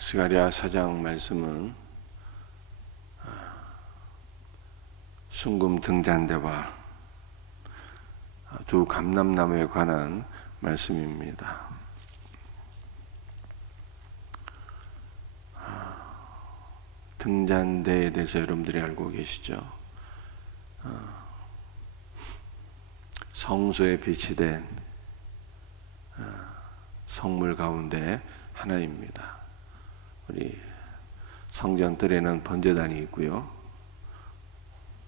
스가랴 4장 말씀은 순금 등잔대와 두 감람나무에 관한 말씀입니다. 등잔대에 대해서 여러분들이 알고 계시죠? 성소에 비치된 성물 가운데 하나입니다. 우리 성전뜰에는 번제단이 있고요.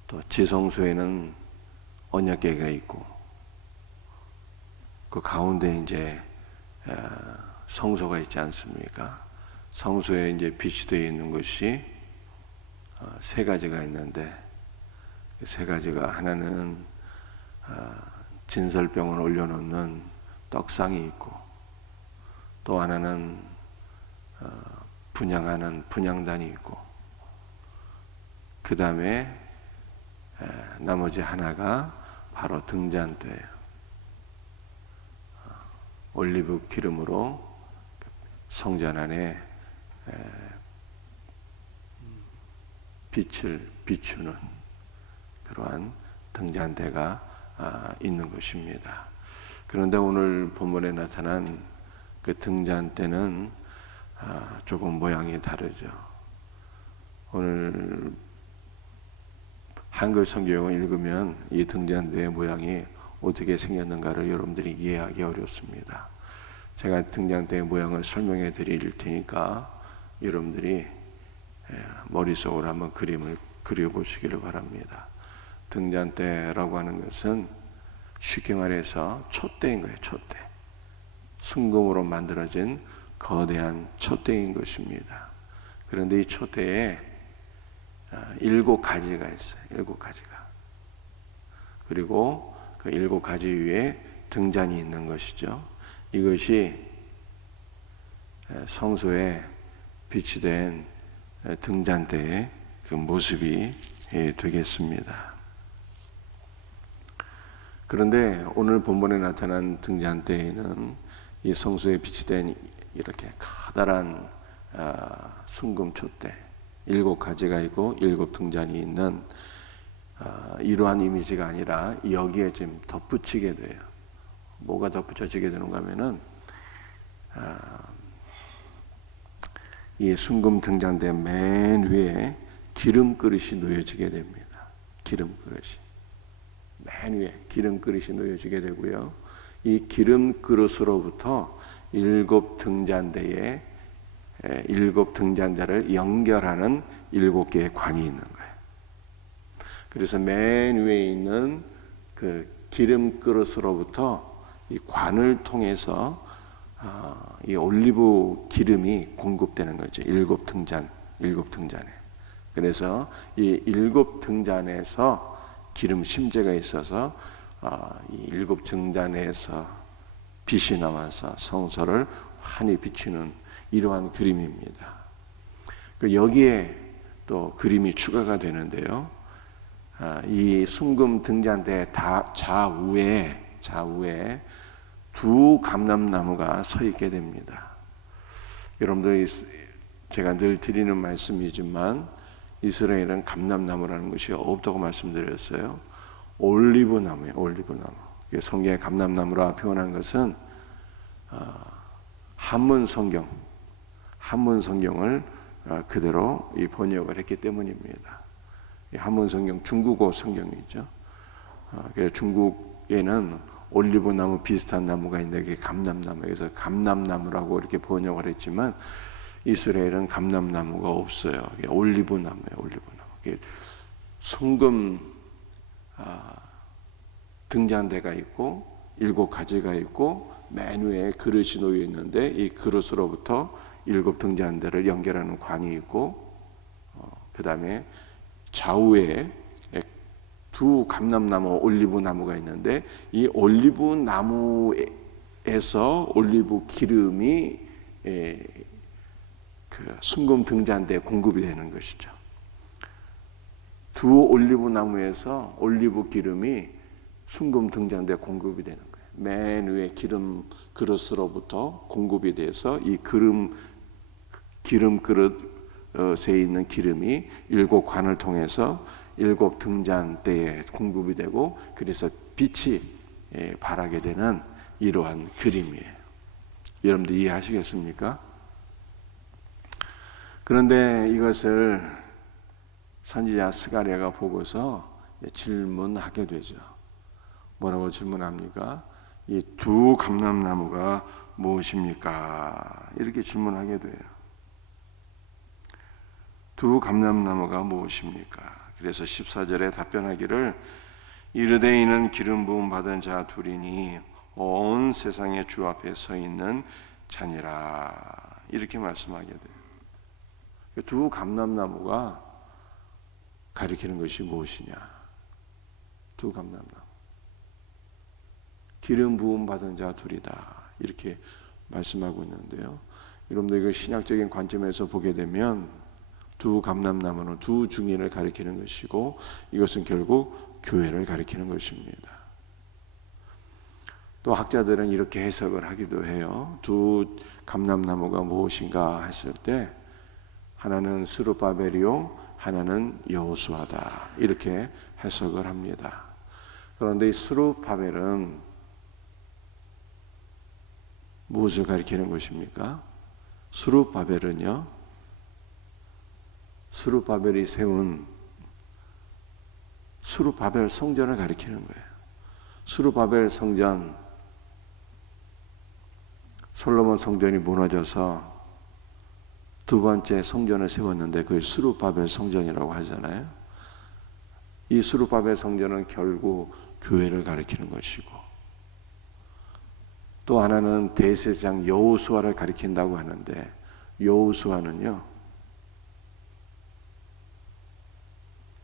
또 지성소에는 언약궤가 있고, 그 가운데 이제 성소가 있지 않습니까? 성소에 이제 비치되어 있는 것이 세 가지가 있는데, 그 세 가지가 하나는 진설병을 올려놓는 떡상이 있고, 또 하나는 분향하는 분향단이 있고, 그 다음에 나머지 하나가 바로 등잔대예요. 올리브 기름으로 성전 안에 빛을 비추는 그러한 등잔대가 있는 것입니다. 그런데 오늘 본문에 나타난 그 등잔대는 조금 모양이 다르죠. 오늘 한글 성경을 읽으면 이 등잔대의 모양이 어떻게 생겼는가를 여러분들이 이해하기 어렵습니다. 제가 등잔대의 모양을 설명해 드릴 테니까 여러분들이 머릿속으로 한번 그림을 그려보시기를 바랍니다. 등잔대라고 하는 것은 쉽게 말해서 촛대인 거예요. 촛대. 순금으로 만들어진 거대한 촛대인 것입니다. 그런데 이 촛대에 7가지가 있어요. 7가지가. 그리고 그 7가지 위에 등잔이 있는 것이죠. 이것이 성소에 비치된 등잔대의 그 모습이 되겠습니다. 그런데 오늘 본문에 나타난 등잔대에는 이 성소에 비치된 이렇게 커다란 순금 촛대 7가지가 있고 7등잔이 있는 이러한 이미지가 아니라 여기에 지금 덧붙이게 돼요. 뭐가 덧붙여지게 되는가 하면은 이 순금 등잔대 맨 위에 기름 그릇이 놓여지게 됩니다. 기름 그릇이 맨 위에 기름 그릇이 놓여지게 되고요. 이 기름 그릇으로부터 7등잔대에 7등잔대를 연결하는 7개의 관이 있는 거예요. 그래서 맨 위에 있는 그 기름 그릇으로부터 이 관을 통해서 이 올리브 기름이 공급되는 거죠. 7등잔에. 그래서 이 7등잔에서 기름 심재가 있어서 이 7등잔에서 빛이 나와서 성소를 환히 비추는 이러한 그림입니다. 여기에 또 그림이 추가가 되는데요. 이 순금 등잔대 좌우에 두 감람나무가 서 있게 됩니다. 여러분들이 제가 늘 드리는 말씀이지만 이스라엘은 감람나무라는 것이 없다고 말씀드렸어요. 올리브나무예요. 올리브나무. 성경에 감람나무라 표현한 것은 한문 성경을 그대로 이 번역을 했기 때문입니다. 한문 성경 중국어 성경이죠. 그래서 중국에는 올리브나무 비슷한 나무가 있는데 그게 감람나무. 그래서 감람나무라고 이렇게 번역을 했지만 이스라엘은 감람나무가 없어요. 올리브나무예요. 올리브나무. 순금 등잔대가 있고 7가지가 있고 맨 위에 그릇이 놓여 있는데 이 그릇으로부터 7등잔대를 연결하는 관이 있고 그 다음에 좌우에 두 감람나무 올리브나무가 있는데 이 올리브나무에서 올리브 기름이 그 순금 등잔대에 공급이 되는 것이죠. 두 올리브나무에서 올리브 기름이 순금 등잔대에 공급이 되는 거예요. 맨 위에 기름 그릇으로부터 공급이 돼서 이 기름 그릇에 있는 기름이 7관을 통해서 7 등잔대에 공급이 되고 그래서 빛이 발하게 되는 이러한 그림이에요. 여러분들 이해하시겠습니까? 그런데 이것을 선지자 스가랴가 보고서 질문하게 되죠. 뭐라고 질문합니까? 이 두 감람나무가 무엇입니까? 이렇게 질문하게 돼요. 두 감람나무가 무엇입니까? 그래서 14절에 답변하기를 이르되 이는 기름 부음 받은 자 둘이니 온 세상의 주 앞에 서 있는 자니라 이렇게 말씀하게 돼요. 두 감람나무가 가리키는 것이 무엇이냐? 두 감람나무 기름 부음 받은 자 둘이다 이렇게 말씀하고 있는데요. 여러분들 이거 신약적인 관점에서 보게 되면 두 감람나무는 두 증인을 가리키는 것이고 이것은 결국 교회를 가리키는 것입니다. 또 학자들은 이렇게 해석을 하기도 해요. 두 감람나무가 무엇인가 했을 때 하나는 스룹바벨이요 하나는 여호수아다 이렇게 해석을 합니다. 그런데 이 스룹바벨은 무엇을 가리키는 것입니까? 스룹바벨은요 스룹바벨이 세운 스룹바벨 성전을 가리키는 거예요. 스룹바벨 성전 솔로몬 성전이 무너져서 두 번째 성전을 세웠는데 그걸 스룹바벨 성전이라고 하잖아요. 이 스룹바벨 성전은 결국 교회를 가리키는 것이고 또 하나는 대제사장 여호수아를 가리킨다고 하는데 여호수아는요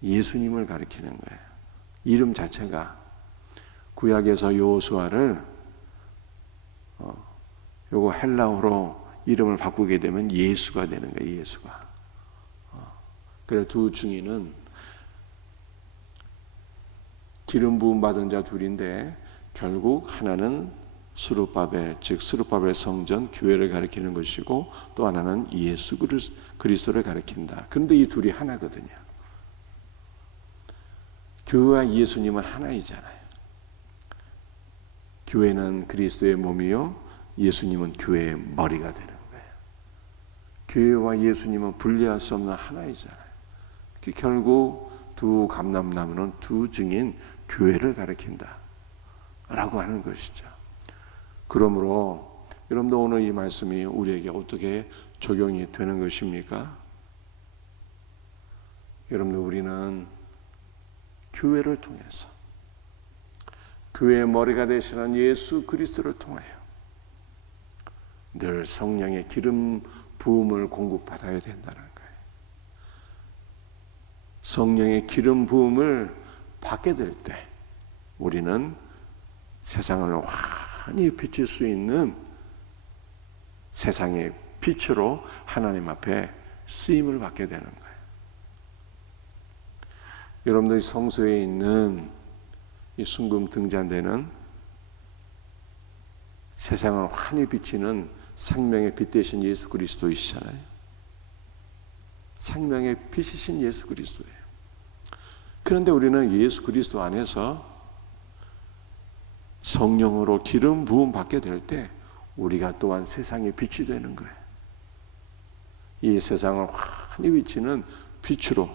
예수님을 가리키는 거예요. 이름 자체가 구약에서 여호수아를 요거 헬라어로 이름을 바꾸게 되면 예수가 되는 거예요. 예수가. 그래서 두 증인은 기름 부음 받은 자 둘인데 결국 하나는 스룹바벨 즉 스룹바벨 성전 교회를 가리키는 것이고 또 하나는 예수 그리스도를 가리킨다. 그런데 이 둘이 하나거든요. 교회와 예수님은 하나이잖아요. 교회는 그리스도의 몸이요 예수님은 교회의 머리가 되는 거예요. 교회와 예수님은 분리할 수 없는 하나이잖아요. 결국 두 감람나무는 두 증인 교회를 가리킨다 라고 하는 것이죠. 그러므로 여러분도 오늘 이 말씀이 우리에게 어떻게 적용이 되는 것입니까? 여러분들 우리는 교회를 통해서 교회의 머리가 되시는 예수 그리스도를 통하여 늘 성령의 기름 부음을 공급받아야 된다는 거예요. 성령의 기름 부음을 받게 될 때 우리는 세상을 환히 비칠 수 있는 세상의 빛으로 하나님 앞에 쓰임을 받게 되는 거예요. 여러분들이 성소에 있는 이 순금 등잔대는 세상을 환히 비치는 생명의 빛 되신 예수 그리스도이시잖아요. 생명의 빛이신 예수 그리스도예요. 그런데 우리는 예수 그리스도 안에서 성령으로 기름 부음 받게 될 때 우리가 또한 세상의 빛이 되는 거예요. 이 세상을 환히 비치는 빛으로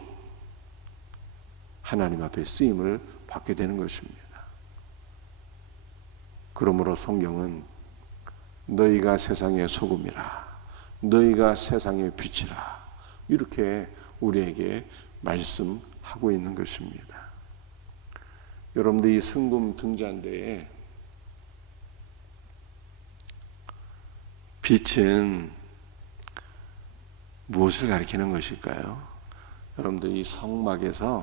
하나님 앞에 쓰임을 받게 되는 것입니다. 그러므로 성경은 너희가 세상의 소금이라 너희가 세상의 빛이라 이렇게 우리에게 말씀하고 있는 것입니다. 여러분들 이 순금 등잔대에 빛은 무엇을 가리키는 것일까요? 여러분들 이 성막은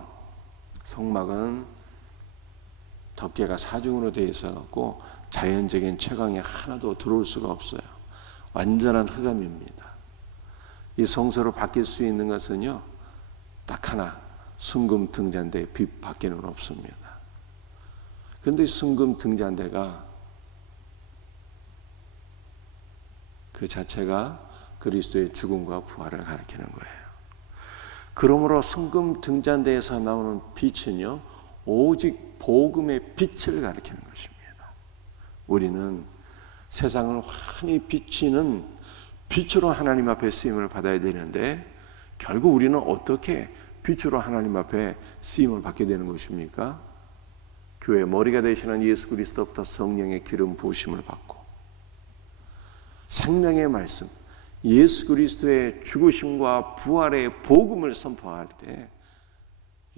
덮개가 사중으로 되어 있어갖고 자연적인 채광이 하나도 들어올 수가 없어요. 완전한 흑암입니다. 이 성소로 바뀔 수 있는 것은요 딱 하나 순금 등잔대의 빛 밖에는 없습니다. 그런데 이 순금 등잔대가 그 자체가 그리스도의 죽음과 부활을 가리키는 거예요. 그러므로 순금 등잔대에서 나오는 빛은요, 오직 복음의 빛을 가리키는 것입니다. 우리는 세상을 환히 비치는 빛으로 하나님 앞에 쓰임을 받아야 되는데, 결국 우리는 어떻게 빛으로 하나님 앞에 쓰임을 받게 되는 것입니까? 교회 머리가 되시는 예수 그리스도부터 성령의 기름 부으심을 받고, 생명의 말씀, 예수 그리스도의 죽으심과 부활의 복음을 선포할 때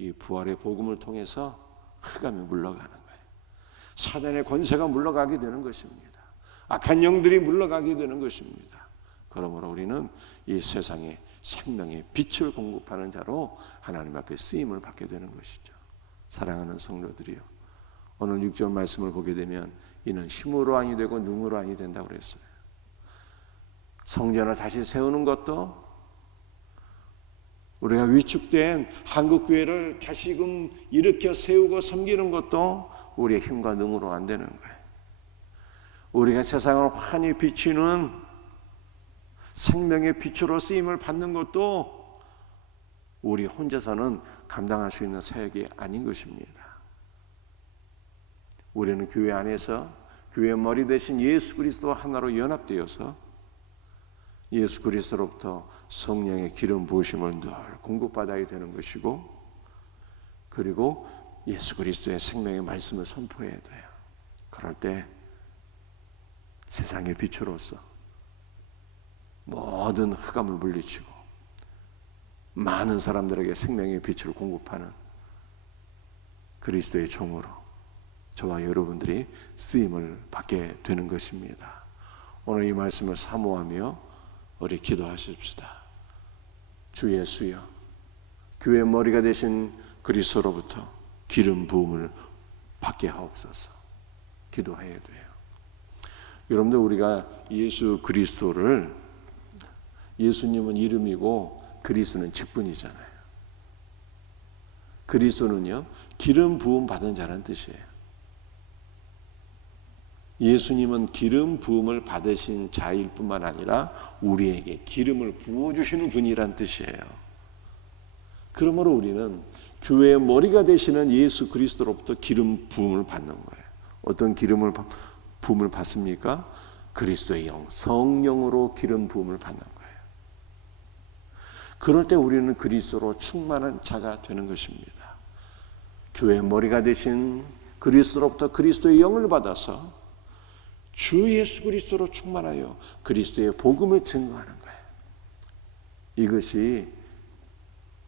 이 부활의 복음을 통해서 흑암이 물러가는 거예요. 사단의 권세가 물러가게 되는 것입니다. 악한 영들이 물러가게 되는 것입니다. 그러므로 우리는 이 세상에 생명의 빛을 공급하는 자로 하나님 앞에 쓰임을 받게 되는 것이죠. 사랑하는 성도들이요, 오늘 6절 말씀을 보게 되면 이는 힘으로 아니 되고 능으로 아니 된다고 그랬어요. 성전을 다시 세우는 것도, 우리가 위축된 한국교회를 다시금 일으켜 세우고 섬기는 것도 우리의 힘과 능으로 안 되는 거예요. 우리가 세상을 환히 비추는 생명의 빛으로 쓰임을 받는 것도 우리 혼자서는 감당할 수 있는 사역이 아닌 것입니다. 우리는 교회 안에서 교회 머리 대신 예수 그리스도와 하나로 연합되어서 예수 그리스도로부터 성령의 기름 부으심을 늘 공급받아야 되는 것이고, 그리고 예수 그리스도의 생명의 말씀을 선포해야 돼요. 그럴 때 세상의 빛으로서 모든 흑암을 물리치고 많은 사람들에게 생명의 빛을 공급하는 그리스도의 종으로 저와 여러분들이 쓰임을 받게 되는 것입니다. 오늘 이 말씀을 사모하며 우리 기도하십시다. 주 예수여, 교회 머리가 되신 그리스도로부터 기름 부음을 받게 하옵소서. 기도해야 돼요. 여러분들, 우리가 예수 그리스도를, 예수님은 이름이고 그리스도는 직분이잖아요. 그리스도는요, 기름 부음 받은 자라는 뜻이에요. 예수님은 기름 부음을 받으신 자일 뿐만 아니라 우리에게 기름을 부어주시는 분이란 뜻이에요. 그러므로 우리는 교회의 머리가 되시는 예수 그리스도로부터 기름 부음을 받는 거예요. 어떤 기름을 부음을 받습니까? 그리스도의 영, 성령으로 기름 부음을 받는 거예요. 그럴 때 우리는 그리스도로 충만한 자가 되는 것입니다. 교회의 머리가 되신 그리스도로부터 그리스도의 영을 받아서 주 예수 그리스도로 충만하여 그리스도의 복음을 증거하는 거예요. 이것이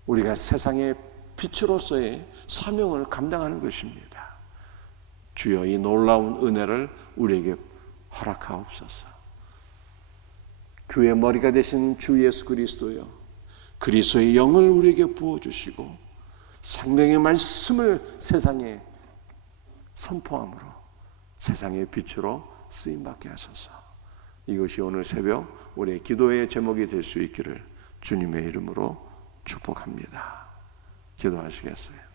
우리가 세상의 빛으로서의 사명을 감당하는 것입니다. 주여, 이 놀라운 은혜를 우리에게 허락하옵소서. 교회의 머리가 되신 주 예수 그리스도여, 그리스도의 영을 우리에게 부어주시고 생명의 말씀을 세상에 선포함으로 세상의 빛으로 쓰임받게 하소서. 이것이 오늘 새벽 우리의 기도의 제목이 될 수 있기를 주님의 이름으로 축복합니다. 기도하시겠어요?